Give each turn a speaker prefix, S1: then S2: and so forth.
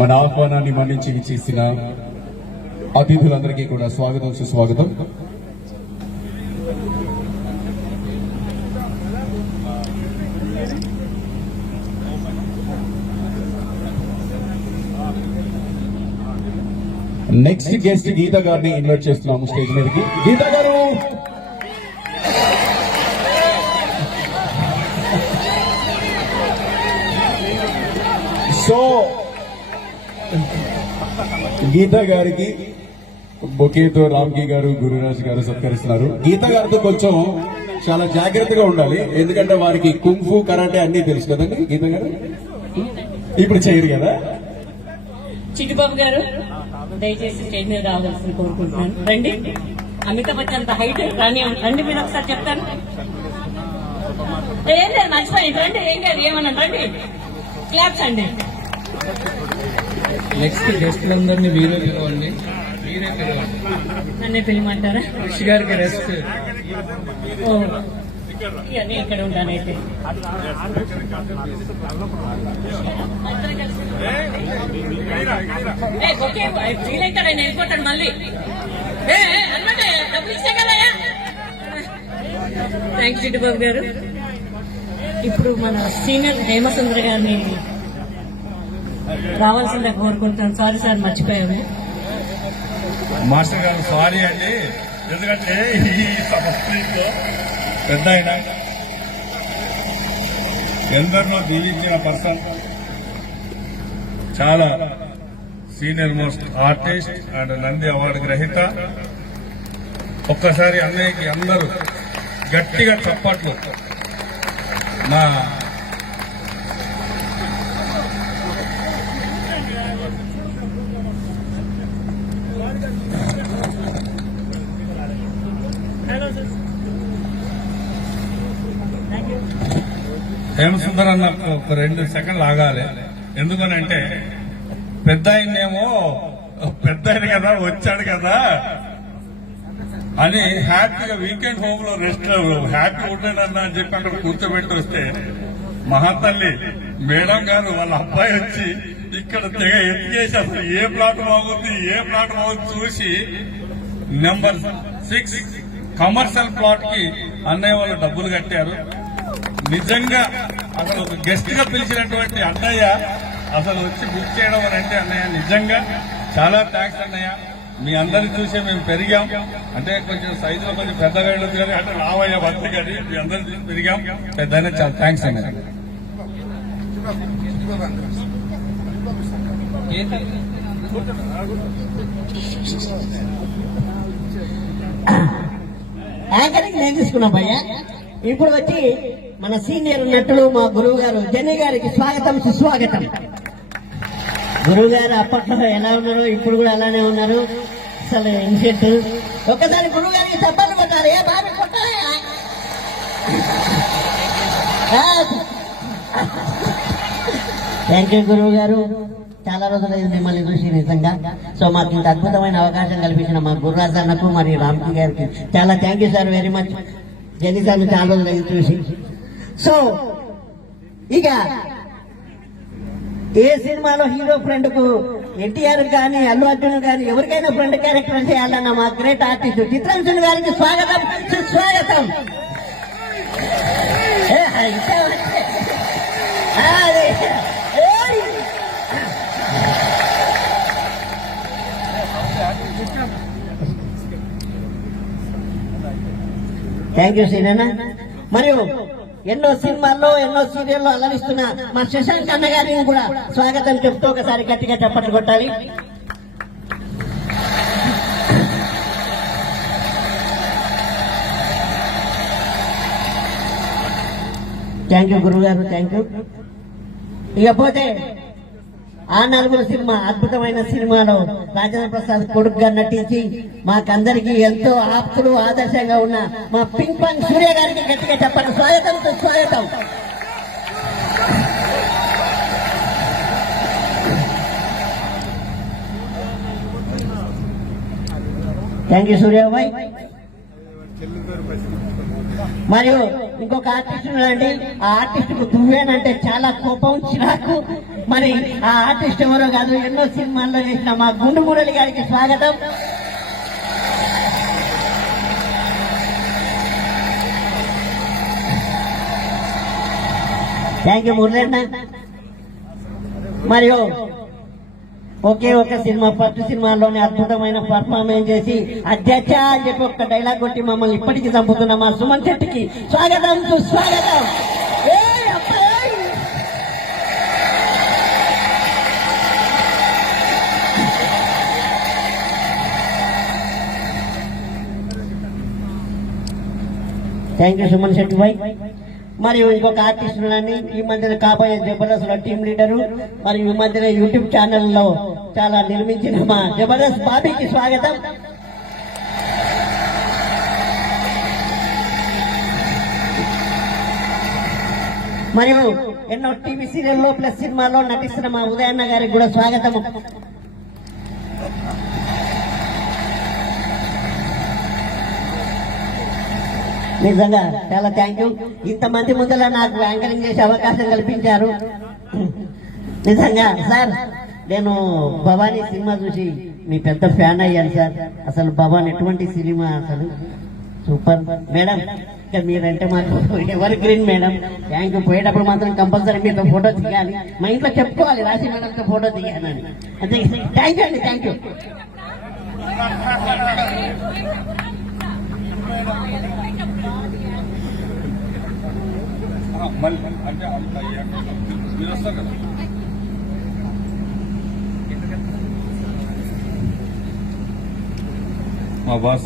S1: మన ఆహ్వానాన్ని మన్నించి చేసిన అతిథులందరికీ కూడా స్వాగతం సుస్వాగతం. నెక్స్ట్ గెస్ట్ గీత గారిని ఇన్వైట్ చేస్తున్నాము స్టేజ్ మీదకి. గీత గారు! సో గీత గారికి బొకేతో రామ్కి గారు గురురాజ్ గారు సత్కరిస్తున్నారు. గీత గారితో కొంచెం చాలా జాగ్రత్తగా ఉండాలి. ఎందుకంటే వారికి కుంఫు కరాటే అన్ని తెలుసు కదండి గీత గారు? ఇప్పుడు చేయరు కదా?
S2: చిట్టుబాబు గారు దయచేసి స్టేజ్ మీద రావాల్సింది కోరుకుంటున్నాను. రండి. అమితాబ్ బచ్చన్ అంత హైట్ రాని రండి మీరు ఒకసారి చెప్తాను. ఏం లేదు మర్చిపోయింది రండి ఏం లేదు ఏమన్నా రండి. క్లాప్స్ అండి.
S3: నెక్స్ట్ గెస్ట్లందరినీ మీరే పిలవండి. మీరే పిలవండి.
S2: నన్నే పిలమంటారా
S3: ఋషి గారికి రెస్ట్
S2: ఇవన్నీ ఇక్కడ ఉంటానైతే. ఫీల్ అవుతాడు? ఆయన వెళ్ళిపోతాడు మళ్ళీ. అన్నట్టే డబ్బులు ఇచ్చే కదా థ్యాంక్స్ చిట్టుబాబు గారు. ఇప్పుడు మన సీనియర్ హేమసుందర గారిని రావాల్సిందే కోరుకుంటాను సారీ సార్ మర్చిపోయాము.
S4: మాస్టర్ గారు సారీ అండి. ఎందుకంటే ఈ సంస్కృతిలో పెద్ద ఆయన ఎందరినో దీవించిన పర్సన్ చాలా senior most artist and Nandi award గ్రహీత. ఒక్కసారి అన్నయ్యకి అందరూ గట్టిగా చప్పట్లు. మా హేమసుందర్ అన్న ఒక రెండు సెకండ్లు ఆగాలి. ఎందుకనంటే పెద్ద ఆయన్నేమో పెద్ద ఆయన కదా వచ్చాడు కదా అని హ్యాపీగా వీకెండ్ హోమ్లో రెస్ట్ హ్యాపీ ఉండేనన్న అని చెప్పి అక్కడ కూర్చోబెట్టి వస్తే మహాతల్లి మేడం గారు వాళ్ళ అబ్బాయి వచ్చి ఇక్కడ తెగ ఎత్తికేసి అసలు ఏ ప్లాట్ బాగుంది ఏ ప్లాట్ బాగుంది చూసి నెంబర్ సిక్స్ కమర్షియల్ ప్లాట్కి అన్నయ్య వాళ్ళు డబ్బులు కట్టారు. నిజంగా అసలు ఒక గెస్ట్గా పిలిచినటువంటి అన్నయ్య అసలు వచ్చి బుక్ చేయడం అని అంటే అన్నయ్య నిజంగా చాలా థ్యాంక్స్ అన్నయ్య. మీ అందరిని చూసే మేము పెరిగాం. అంటే కొంచెం సైజులో కొంచెం పెద్దగా వెళ్ళదు కానీ అంటే రావయ్య వద్దు కానీ మీ అందరిని చూసి పెరిగాం. పెద్ద చాలా థ్యాంక్స్ అన్నయ్య.
S5: యాంకరింగ్ నేను ఇప్పుడు వచ్చి మన సీనియర్ నటులు మా గురువు గారు జని గారికి స్వాగతం సుస్వాగతం. గురువు గారు అప్పట్లో ఎలా ఉన్నారు? ఇప్పుడు కూడా అలానే ఉన్నారు. అసలు ఇన్సెట్ ఒక్కసారి గురువు గారికి తప్పని కొట్టాలి. ఏ బాబు థ్యాంక్ యూ గురువు గారు చాలా రోజులైంది మిమ్మల్ని చూసి నిజంగా. సో మాకు ఇంత అద్భుతమైన అవకాశం కల్పించిన మా గురురాజ్ అన్నకు మరియు రామ్కి గారికి చాలా thank you sir very much. Jani sir చాలా రోజులైంది చూసి. సో ఇక ఏ సినిమాలో హీరో ఫ్రెండ్కు ఎన్టీఆర్ కానీ అల్లు అర్జున్ కానీ ఎవరికైనా ఫ్రెండ్ క్యారెక్టర్ చేయాలన్న మా గ్రేట్ ఆర్టిస్ట్ చిత్రంజన్ గారికి స్వాగతం సుస్వాగతం. థ్యాంక్ యూ సీనన్న మరియు ఎన్నో సినిమాల్లో ఎన్నో సీరియల్లో అలరిస్తున్న మా శశాంక్ అన్న గారిని కూడా స్వాగతం చెప్తూ ఒకసారి గట్టిగా చప్పట్లు కొట్టాలి. థ్యాంక్ యూ గురువు గారు థ్యాంక్ యూ. ఇకపోతే ఆ నలుగురు సినిమా అద్భుతమైన సినిమాలో రాజేంద్ర ప్రసాద్ కొడుకుగా నటించి మాకందరికి ఎంతో ఆప్తులు ఆదర్శంగా ఉన్న మా పింక్ పాంగ్ సూర్య గారికి గట్టిగా చెప్పండి. స్వాగతం స్వాగతం. థ్యాంక్ యూ సూర్యాబాయ్ మరియు ఇంకొక ఆర్టిస్ట్ ఉన్నాడండి. ఆ ఆర్టిస్ట్కు దువ్వేనంటే చాలా కోపం చిరాకు. మరి ఆ ఆర్టిస్ట్ ఎవరో కాదు ఎన్నో సినిమాల్లో చేసిన మా గుండు మురళి గారికి స్వాగతం. థ్యాంక్ యూ మరియు ఒకే ఒక సినిమా ఫస్ట్ సినిమాలోనే అద్భుతమైన పర్ఫార్మెన్స్ చేసి అధ్యక్ష అని చెప్పి ఒక డైలాగ్ కొట్టి మమ్మల్ని ఇప్పటికీ చంపుతున్న మా సుమన్ శెట్టికి స్వాగతం సుస్వాగతం ఏయ్ అబ్బాయి! థ్యాంక్ యూ సుమన్ శెట్టి భాయ్ మరియు ఇంకొక ఆర్టిస్ట్ ఉన్నాను ఈ మధ్యన కాబోయే జబర్దస్త్ టీమ్ లీడరు మరియు ఈ మధ్యన యూట్యూబ్ ఛానల్లో చాలా నిర్మించిన మా జబర్దస్త్ బాబీకి స్వాగతం. మరియు ఎన్నో టీవీ సీరియల్లో ప్లస్ సినిమాలో నటిస్తున్న మా ఉదయన్న గారికి కూడా స్వాగతం నిజంగా చాలా థ్యాంక్ యూ ఇంతమంది ముందర నాకు యాంకరింగ్ చేసే అవకాశం కల్పించారు. నిజంగా సార్ నేను భవానీ సినిమా చూసి మీ పెద్ద ఫ్యాన్ అయ్యాను సార్ అసలు భవాన్ ఎటువంటి సినిమా అసలు? సూపర్ మేడం ఇక మీరంటే మాకు ఎవరి గ్రీన్ మేడం థ్యాంక్ యూ పోయేటప్పుడు మాత్రం కంపల్సరీ మీతో ఫోటో దిగాలి. మా ఇంట్లో చెప్పుకోవాలి రాశి మేడంతో ఫోటో దిగానని. అంతే. థ్యాంక్ యూ అండి థ్యాంక్ యూ
S4: అంటే అంత మీరు వస్తారు కదా మా బాస్